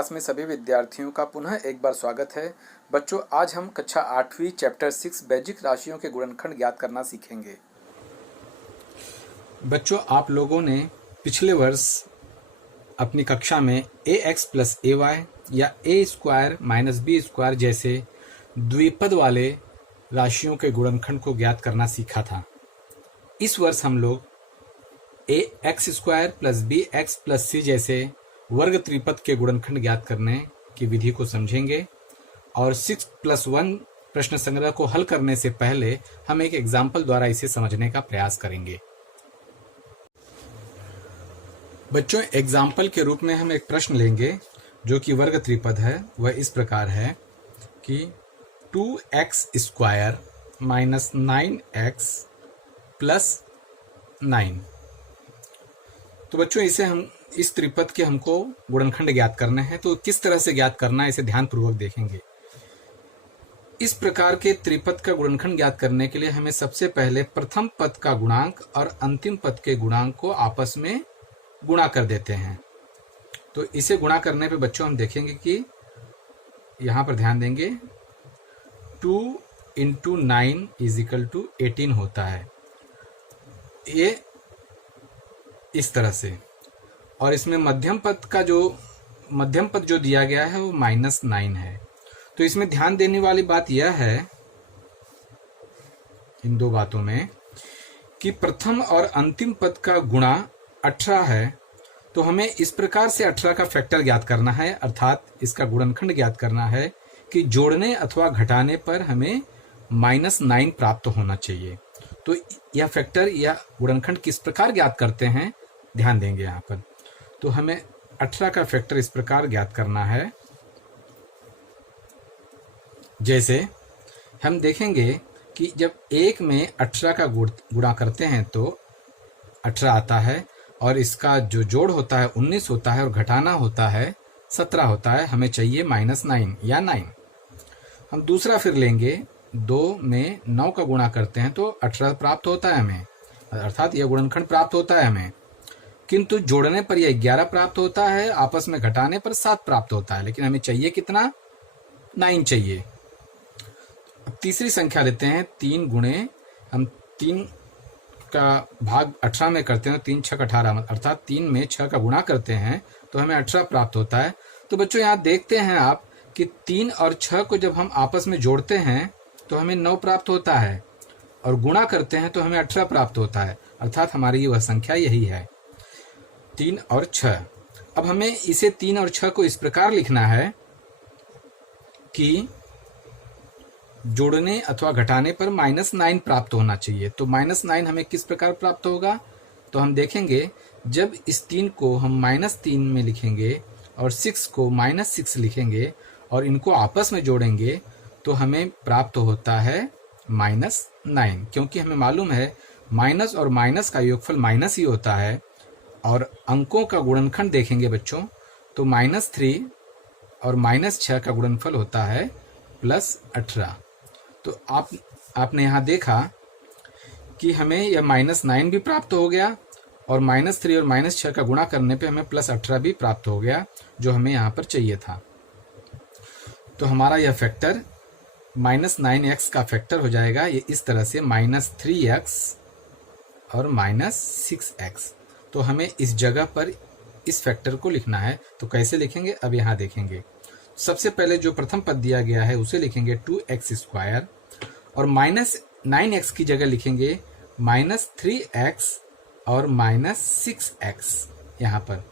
Class में सभी विद्यार्थियों का पुनः एक बार स्वागत है। बच्चों, आज हम कक्षा 8वीं चैप्टर 6 बेजिक राशियों के गुणनखंड ज्ञात करना सीखेंगे। बच्चों, आप लोगों ने पिछले वर्ष अपनी कक्षा में ax प्लस ay या a square minus B square जैसे द्विपद वाले राशियों के गुणनखंड को ज्ञात करना सीखा था। इस वर्ष हम लोग ax square plus bx plus c जैसे वर्ग त्रिपद के गुणनखंड ज्ञात करने की विधि को समझेंगे और 6+1 प्रश्न संग्रह को हल करने से पहले हम एक एग्जाम्पल द्वारा इसे समझने का प्रयास करेंगे। बच्चों, एग्जाम्पल के रूप में हम एक प्रश्न लेंगे जो कि वर्ग त्रिपद है। वह इस प्रकार है कि 2x square minus 9x plus 9। तो बच्चों, इस त्रिपद के हमको गुणनखंड ज्ञात करना है। तो किस तरह से ज्ञात करना है इसे ध्यानपूर्वक देखेंगे। इस प्रकार के त्रिपद का गुणनखंड ज्ञात करने के लिए हमें सबसे पहले प्रथम पद का गुणांक और अंतिम पद के गुणांक को आपस में गुणा कर देते हैं। तो इसे गुणा करने पे बच्चों हम देखेंगे कि यहाँ पर ध्यान देंगे 2 × 9 = 18 होता है। ये इस तरह से, और इसमें मध्यम पद जो दिया गया है वो -9 है। तो इसमें ध्यान देने वाली बात यह है इन दो बातों में कि प्रथम और अंतिम पद का गुणा 18 है। तो हमें इस प्रकार से 18 का फैक्टर ज्ञात करना है, अर्थात इसका गुणनखंड ज्ञात करना है कि जोड़ने अथवा घटाने पर हमें -9 प्राप्त होना चाहिए। तो यह फैक्टर या गुणनखंड किस प्रकार ज्ञात करते हैं ध्यान देंगे यहाँ पर। तो हमें 18 का फैक्टर इस प्रकार ज्ञात करना है। जैसे हम देखेंगे कि जब 1 में 18 का गुणा करते हैं तो 18 आता है, और इसका जो जोड़ होता है 19 होता है और घटाना होता है 17 होता है। हमें चाहिए -9 या 9। हम दूसरा फिर लेंगे, 2 में 9 का गुणा करते हैं तो 18 प्राप्त होता है हमें, अर्थात यह गुणनखंड प्राप्त होता है हमें। किंतु जोड़ने पर यह 11 प्राप्त होता है, आपस में घटाने पर 7 प्राप्त होता है, लेकिन हमें चाहिए कितना? 9 चाहिए। अब तीसरी संख्या लेते हैं, 3 गुणे, हम 3 का भाग 18 में करते हैं, 3 × 6 = 18, अर्थात 3 में 6 का गुणा करते हैं तो हमें 18 प्राप्त होता है। तो बच्चों, यहाँ देखते हैं आप कि 3 और 6 को जब हम आपस में जोड़ते हैं तो हमें 9 प्राप्त होता है, और गुणा करते हैं तो हमें 18 प्राप्त होता है, अर्थात हमारी वह संख्या यही है 3 और 6। अब हमें इसे 3 और 6 को इस प्रकार लिखना है कि जोड़ने अथवा घटाने पर -9 प्राप्त होना चाहिए। तो -9 हमें किस प्रकार प्राप्त होगा? तो हम देखेंगे, जब इस 3 को हम -3 में लिखेंगे और 6 को -6 लिखेंगे और इनको आपस में जोड़ेंगे तो हमें प्राप्त होता है -9, क्योंकि हमें मालूम है माइनस और माइनस का योगफल माइनस ही होता है। और अंकों का गुणनखंड देखेंगे बच्चों तो -3 और -6 का गुणनफल होता है +18। तो आपने यहाँ देखा कि हमें यह -9 भी प्राप्त हो गया, और -3 और -6 का गुणा करने पे हमें +18 भी प्राप्त हो गया, जो हमें यहाँ पर चाहिए था। तो हमारा यह फैक्टर -9x का फैक्टर हो जाएगा ये इस तरह से, -3x और -6x। तो हमें इस जगह पर इस फैक्टर को लिखना है। तो कैसे लिखेंगे अब यहाँ देखेंगे। सबसे पहले जो प्रथम पद दिया गया है उसे लिखेंगे 2x स्क्वायर, और -9x की जगह लिखेंगे -3x और -6x यहाँ पर।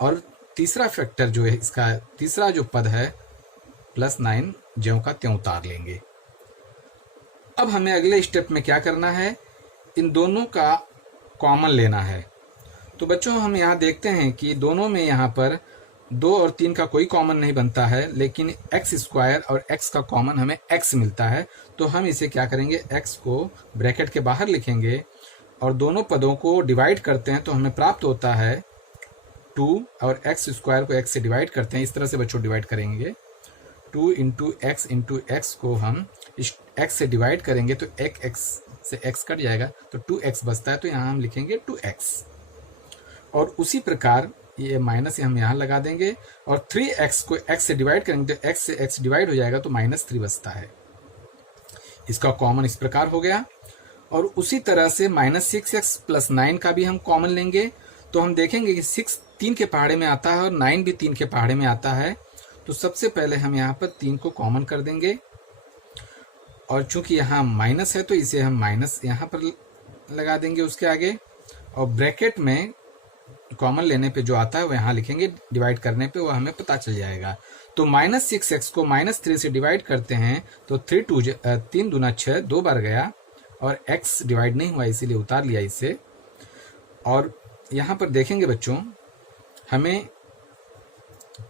और तीसरा फैक्टर जो है, इसका तीसरा जो पद है +9 ज्यों का त्यों उतार लेंगे। अब हमें अगले स्टेप में क्या करना है? इन दोनों का कॉमन लेना है। तो बच्चों, हम यहाँ देखते हैं कि दोनों में यहाँ पर 2 और 3 का कोई कॉमन नहीं बनता है, लेकिन x स्क्वायर और x का कॉमन हमें x मिलता है। तो हम इसे क्या करेंगे, x को ब्रैकेट के बाहर लिखेंगे और दोनों पदों को डिवाइड करते हैं तो हमें प्राप्त होता है 2, और x स्क्वायर को x से डिवाइड करते हैं। इस तरह से बच्चों डिवाइड करेंगे, 2 × x को हम इस x से डिवाइड करेंगे तो एक x से x कट जाएगा तो 2x बचता है, तो यहाँ हम लिखेंगे 2x। और उसी प्रकार ये माइनस हम यहाँ लगा देंगे, और 3x को x से डिवाइड करेंगे तो x से x डिवाइड हो जाएगा तो -3 बचता है। इसका कॉमन इस प्रकार हो गया। और उसी तरह से -6x + 9 का भी हम कॉमन लेंगे, तो हम देखेंगे कि 6 3 के पहाड़े में आता है और 9 भी 3 के पहाड़े में आता है। तो सबसे पहले हम यहाँ पर 3 को कॉमन कर देंगे, और चूंकि यहाँ माइनस है तो इसे हम माइनस यहाँ पर लगा देंगे उसके आगे, और ब्रैकेट में कॉमन लेने पे जो आता है वो यहाँ लिखेंगे, डिवाइड करने पे वो हमें पता चल जाएगा। तो -6x को -3 से डिवाइड करते हैं तो 3 दूना 6 2 बार गया, और x डिवाइड नहीं हुआ इसीलिए उतार लिया इसे। और यहाँ पर देखेंगे बच्चों, हमें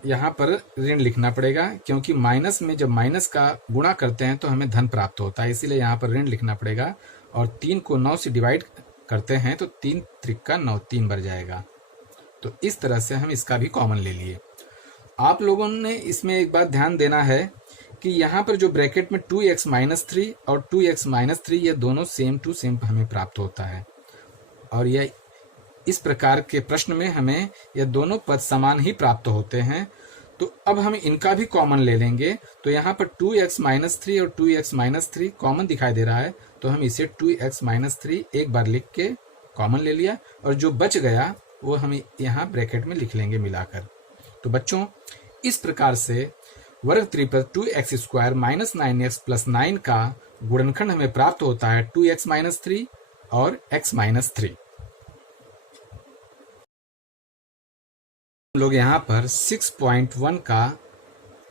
यहाँ पर ऋण लिखना पड़ेगा, क्योंकि माइनस में जब माइनस का गुणा करते हैं तो हमें धन प्राप्त होता है, इसीलिए यहाँ पर ऋण लिखना पड़ेगा। और 3 को 9 से डिवाइड करते हैं तो 3 त्रिका 9 3 बार जाएगा। तो इस तरह से हम इसका भी कॉमन ले लिए। आप लोगों ने इसमें एक बात ध्यान देना है कि यहाँ पर जो ब्रैकेट में 2x - 3 और 2x - 3 ये दोनों सेम टू सेम हमें प्राप्त होता है, और यह इस प्रकार के प्रश्न में हमें ये दोनों पद समान ही प्राप्त होते हैं। तो अब हम इनका भी कॉमन ले लेंगे। तो यहाँ पर 2x - 3 और 2x - 3 कॉमन दिखाई दे रहा है, तो हम इसे 2x - 3 एक बार लिख के कॉमन ले लिया, और जो बच गया वो हम यहाँ ब्रैकेट में लिख लेंगे मिलाकर। तो बच्चों, इस प्रकार से वर्ग त्रिपद 2x² - 9x + 9 का गुणनखंड हमें प्राप्त होता है 2x - 3 और x - 3। हम लोग यहाँ पर 6.1 का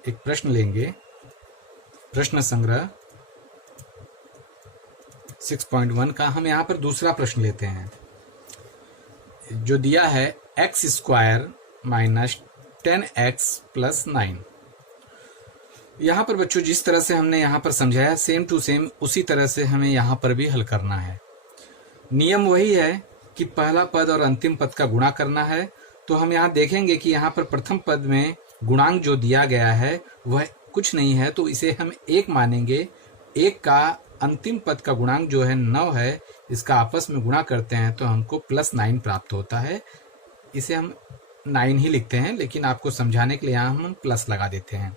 एक प्रश्न लेंगे। प्रश्न संग्रह 6.1 का हम यहाँ पर दूसरा प्रश्न लेते हैं, जो दिया है x² - 10x + 9। यहाँ पर बच्चों जिस तरह से हमने यहाँ पर समझाया सेम टू सेम उसी तरह से हमें यहाँ पर भी हल करना है। नियम वही है कि पहला पद और अंतिम पद का गुणा करना है। तो हम यहाँ देखेंगे कि यहाँ पर प्रथम पद में गुणांक जो दिया गया है वह कुछ नहीं है, तो इसे हम 1 मानेंगे। 1 का अंतिम पद का गुणांक जो है 9 है, इसका आपस में गुणा करते हैं तो हमको +9 प्राप्त होता है। इसे हम 9 ही लिखते हैं, लेकिन आपको समझाने के लिए यहाँ हम प्लस लगा देते हैं।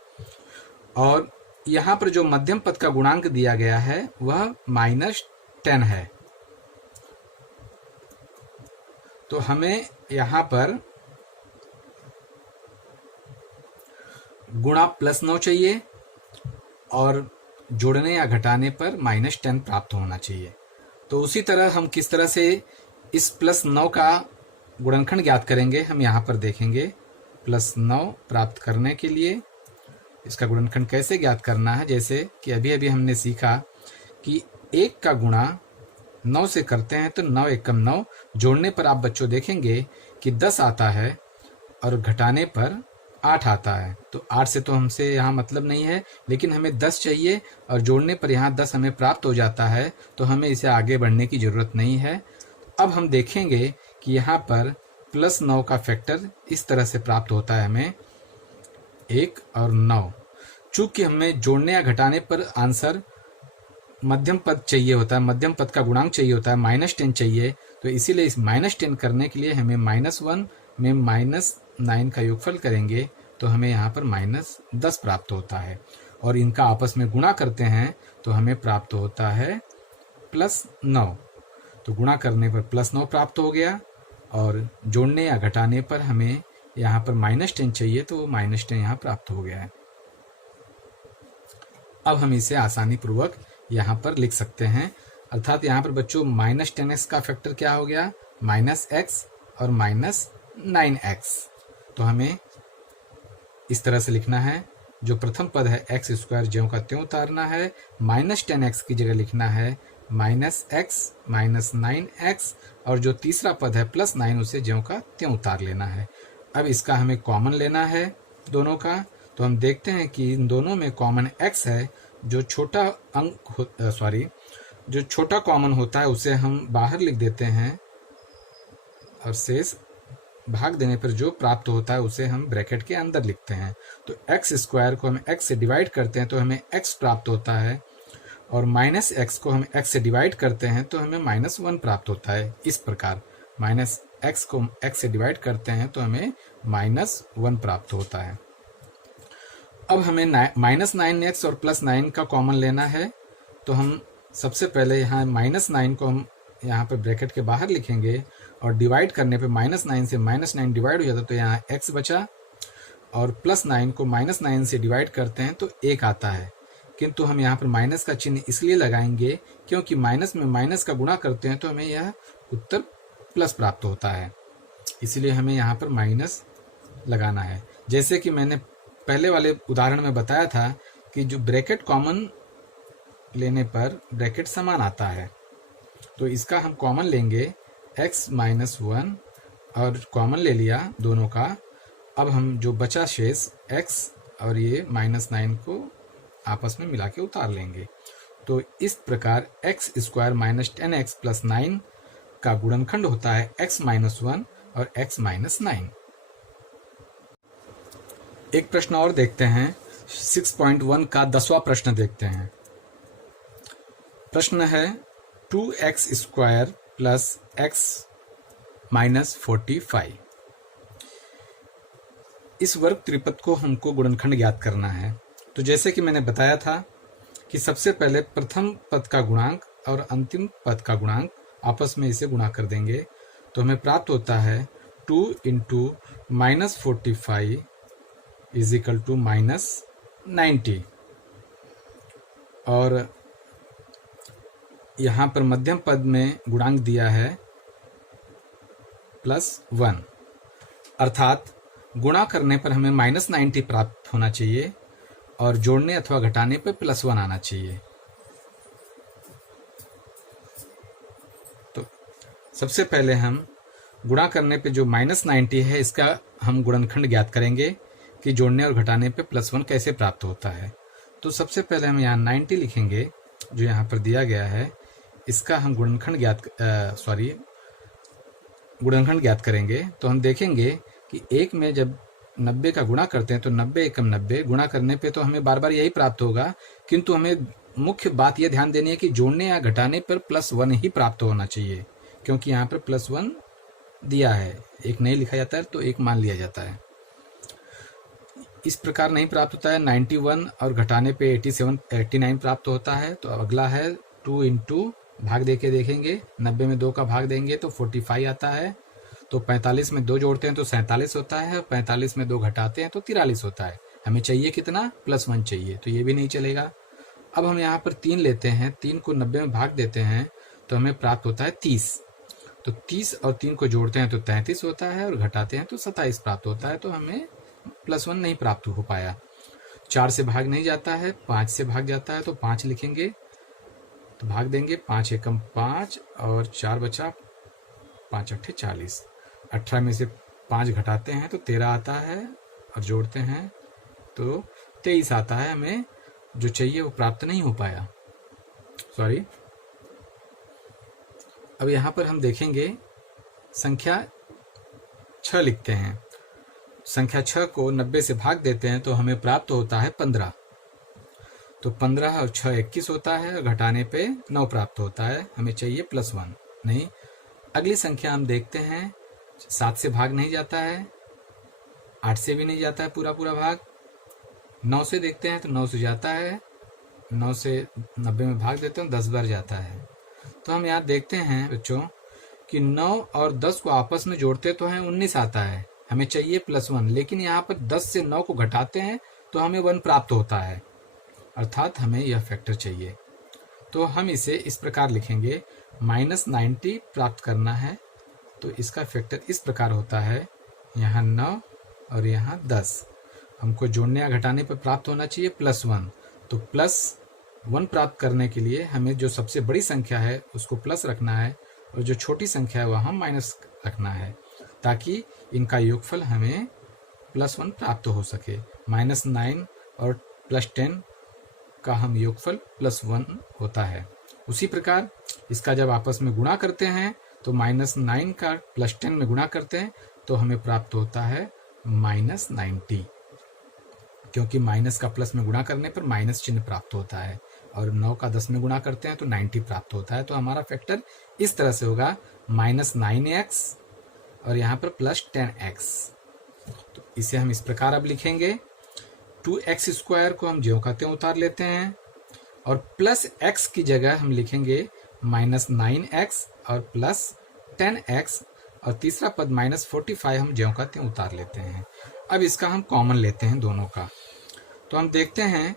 और यहाँ पर जो मध्यम पद का गुणांक दिया गया है वह -10 है, तो हमें यहाँ पर गुणा +9 चाहिए, और जोड़ने या घटाने पर -10 प्राप्त होना चाहिए। तो उसी तरह हम किस तरह से इस +9 का गुणनखंड ज्ञात करेंगे हम यहाँ पर देखेंगे। +9 प्राप्त करने के लिए इसका गुणनखंड कैसे ज्ञात करना है, जैसे कि अभी अभी हमने सीखा कि 1 का गुणा 9 से करते हैं तो 9 एकम 9, जोड़ने पर आप बच्चों देखेंगे कि 10 आता है और घटाने पर 8 आता है। तो 8 से तो हमसे यहाँ मतलब नहीं है, लेकिन हमें 10 चाहिए और जोड़ने पर यहाँ 10 हमें प्राप्त हो जाता है, तो हमें इसे आगे बढ़ने की ज़रूरत नहीं है। अब हम देखेंगे कि यहाँ पर +9 का फैक्टर इस तरह से प्राप्त होता है हमें 1 और 9। चूँकि हमें जोड़ने या घटाने पर आंसर मध्यम पद चाहिए होता है, मध्यम पद का गुणांक चाहिए होता है, -10 चाहिए, तो इसीलिए इस -10 करने के लिए हमें -1 में -9 का योगफल करेंगे तो हमें यहाँ पर -10 प्राप्त होता है, और इनका आपस में गुणा करते हैं तो हमें प्राप्त होता है +9। तो गुणा करने पर +9 प्राप्त हो गया, और जोड़ने या घटाने पर हमें यहाँ पर -10 चाहिए तो वो -10 यहाँ प्राप्त हो गया है। अब हम इसे आसानी पूर्वक यहाँ पर लिख सकते हैं, अर्थात यहाँ पर बच्चों -10x का फैक्टर क्या हो गया, -x और -9x। तो हमें इस तरह से लिखना है, जो प्रथम पद है x² ज्यों का त्यों उतारना है, -10x की जगह लिखना है -x -9x, और जो तीसरा पद है +9 उसे ज्यों का त्यों उतार लेना है। अब इसका हमें कॉमन लेना है दोनों का, तो हम देखते हैं कि इन दोनों में कॉमन x है। जो छोटा जो छोटा कॉमन होता है उसे हम बाहर लिख देते हैं, और शेष भाग देने पर जो प्राप्त होता है उसे हम ब्रैकेट के अंदर लिखते हैं। तो x² को हम x से डिवाइड करते हैं तो हमें x प्राप्त होता है, और -x को हम x से डिवाइड करते हैं तो हमें -1 प्राप्त होता है। इस प्रकार x को x से डिवाइड करते हैं तो हमें -1 प्राप्त होता है। अब हमें -9x और +9 का कॉमन लेना है, तो हम सबसे पहले यहाँ -9 को हम यहाँ पे ब्रैकेट के बाहर लिखेंगे और डिवाइड करने पे -9 से -9 डिवाइड हो जाता है तो यहाँ x बचा, और +9 को -9 से डिवाइड करते हैं तो 1 आता है। किंतु हम यहाँ पर माइनस का चिन्ह इसलिए लगाएंगे क्योंकि माइनस में माइनस का गुणा करते हैं तो हमें यह उत्तर प्लस प्राप्त होता है, इसलिए हमें यहाँ पर माइनस लगाना है। जैसे कि मैंने पहले वाले उदाहरण में बताया था कि जो ब्रैकेट कॉमन लेने पर ब्रैकेट समान आता है, तो इसका हम कॉमन लेंगे x -1 और कॉमन ले लिया दोनों का। अब हम जो बचा शेष x और ये -9 को आपस में मिला के उतार लेंगे। तो इस प्रकार x² - 10x + 9 का गुणनखंड होता है x - 1 और x - 9। एक प्रश्न और देखते हैं, 6.1 का 10वां प्रश्न देखते हैं। प्रश्न है 2x² + x - 45। इस वर्ग त्रिपद को हमको गुणनखंड ज्ञात करना है। तो जैसे कि मैंने बताया था कि सबसे पहले प्रथम पद का गुणांक और अंतिम पद का गुणांक आपस में इसे गुणा कर देंगे तो हमें प्राप्त होता है 2 × -45 = -90। और यहाँ पर मध्यम पद में गुणांक दिया है +1, अर्थात गुणा करने पर हमें -90 प्राप्त होना चाहिए और जोड़ने अथवा घटाने पर +1 आना चाहिए। तो सबसे पहले हम गुणा करने पे जो -90 है इसका हम गुणनखंड ज्ञात करेंगे कि जोड़ने और घटाने पे +1 कैसे प्राप्त होता है। तो सबसे पहले हम यहाँ 90 लिखेंगे जो यहाँ पर दिया गया है, इसका हम गुणनखंड ज्ञात करेंगे। तो हम देखेंगे कि एक में जब 90 का गुणा करते हैं तो 90 × 90 गुणा करने पे तो हमें बार बार यही प्राप्त होगा, किंतु हमें मुख्य बात यह ध्यान देनी है कि जोड़ने या घटाने पर +1 ही प्राप्त होना चाहिए, क्योंकि यहाँ पर +1 दिया है, एक नहीं लिखा जाता है तो एक मान लिया जाता है। इस प्रकार नहीं प्राप्त होता है। 91 और घटाने पे 89 प्राप्त होता है। तो अगला है 2 × भाग देके देखेंगे, 90 में 2 का भाग देंगे तो 45 आता है। तो 45 में 2 जोड़ते हैं तो 47 होता है, और 45 में 2 घटाते हैं तो 43 होता है। हमें चाहिए कितना? +1 चाहिए, तो ये भी नहीं चलेगा। अब हम यहाँ पर 3 लेते हैं, 3 को 90 में भाग देते हैं तो हमें प्राप्त होता है 30। तो 30 और 3 को जोड़ते हैं तो 33 होता है, और घटाते हैं तो 27 प्राप्त होता है। तो हमें +1 नहीं प्राप्त हो पाया। 4 से भाग नहीं जाता है, 5 से भाग जाता है, तो 5 लिखेंगे, तो भाग देंगे, 5 × 5 और 4 बचा, 5 × 8 = 40। 18 में से 5 घटाते हैं तो 13 आता है, और जोड़ते हैं तो 23 आता है। हमें जो चाहिए वो प्राप्त नहीं हो पाया, सॉरी। अब यहाँ पर हम देखेंगे संख्या 6 लिखते हैं। संख्या 6 को 90 से भाग देते हैं तो हमें प्राप्त होता है 15। तो 15 और 6 21 होता है, और घटाने पे 9 प्राप्त होता है। हमें चाहिए +1 नहीं। अगली संख्या हम देखते हैं, 7 से भाग नहीं जाता है, 8 से भी नहीं जाता है पूरा भाग। 9 से देखते हैं तो 9 से जाता है, 9 से 90 में भाग देते हैं 10 बार जाता है। तो हम यहाँ देखते हैं बच्चों कि 9 और 10 को आपस में जोड़ते तो हैं 19 आता है। हमें चाहिए +1, लेकिन यहाँ पर 10 से 9 को घटाते हैं तो हमें 1 प्राप्त होता है, अर्थात हमें यह फैक्टर चाहिए। तो हम इसे इस प्रकार लिखेंगे, -90 प्राप्त करना है तो इसका फैक्टर इस प्रकार होता है, यहाँ 9 और यहाँ 10। हमको जोड़ने या घटाने पर प्राप्त होना चाहिए +1। तो +1 प्राप्त करने के लिए हमें जो सबसे बड़ी संख्या है उसको प्लस रखना है, और जो छोटी संख्या है वह हम माइनस रखना है, ताकि इनका योगफल हमें +1 प्राप्त हो सके। -9 और +10 का हम योगफल +1 होता है। उसी प्रकार इसका जब आपस में गुणा करते हैं तो -9 का +10 में गुणा करते हैं तो हमें प्राप्त होता है -90, क्योंकि माइनस का प्लस में गुणा करने पर माइनस चिन्ह प्राप्त होता है, और 9 का 10 में गुणा करते हैं तो 90 प्राप्त होता है। तो हमारा फैक्टर इस तरह से होगा, -9x और यहाँ पर प्लस 10x। तो इसे हम इस प्रकार अब लिखेंगे, 2x स्क्वायर को हम ज्यों का त्यों उतार लेते हैं और प्लस x की जगह हम लिखेंगे -9x और प्लस 10x और तीसरा पद -45 हम ज्यों का त्यों उतार लेते हैं। अब इसका हम कॉमन लेते हैं दोनों का, तो हम देखते हैं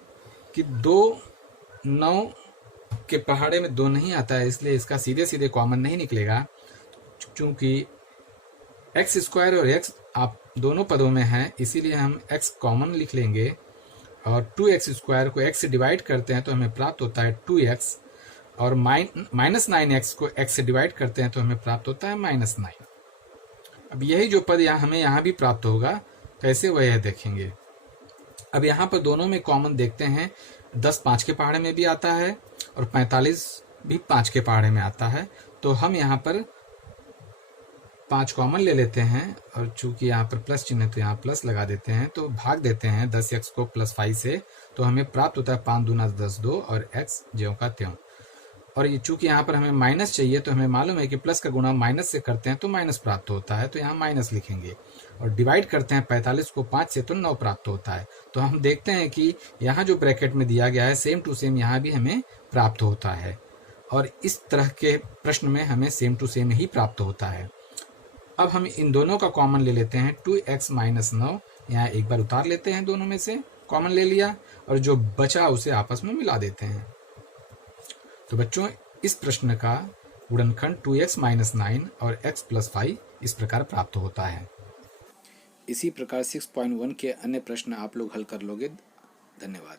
कि 9 के पहाड़े में 2 नहीं आता है, इसलिए इसका सीधे सीधे कॉमन नहीं निकलेगा। चूंकि x स्क्वायर और x आप दोनों पदों में हैं, इसीलिए हम x कॉमन लिख लेंगे और 2x स्क्वायर को x से डिवाइड करते हैं तो हमें प्राप्त होता है 2x और -9x को x से डिवाइड करते हैं तो हमें प्राप्त होता है -9। अब यही जो पद हमें यहाँ भी प्राप्त होगा, कैसे वह यह देखेंगे। अब यहाँ पर दोनों में कॉमन देखते हैं, 10 5 के पहाड़े में भी आता है और 45 भी 5 के पहाड़े में आता है, तो हम यहाँ पर 5 कॉमन ले लेते हैं और चूंकि यहाँ पर प्लस चिन्ह है तो यहाँ प्लस लगा देते हैं, तो भाग देते हैं 10x को +5 से, तो हमें प्राप्त होता है 5 दूना 10 2 और x ज्यों का त्यों। और ये चूंकि यहाँ पर हमें माइनस चाहिए, तो हमें मालूम है कि प्लस का गुणा माइनस से करते हैं तो माइनस प्राप्त होता है, तो यहाँ माइनस लिखेंगे और डिवाइड करते हैं 45 को 5 से तो 9 प्राप्त होता है। तो हम देखते हैं कि यहाँ जो ब्रैकेट में दिया गया है सेम टू सेम यहाँ भी हमें प्राप्त होता है और इस तरह के प्रश्न में हमें सेम टू सेम ही प्राप्त होता है। अब हम इन दोनों का कॉमन ले लेते हैं, 2x - 9 यहाँ एक बार उतार लेते हैं, दोनों में से कॉमन ले लिया और जो बचा उसे आपस में मिला देते हैं। तो बच्चों, इस प्रश्न का गुणनखंड 2x - 9 और x + 5 इस प्रकार प्राप्त होता है। इसी प्रकार 6.1 के अन्य प्रश्न आप लोग हल कर लोगे। धन्यवाद।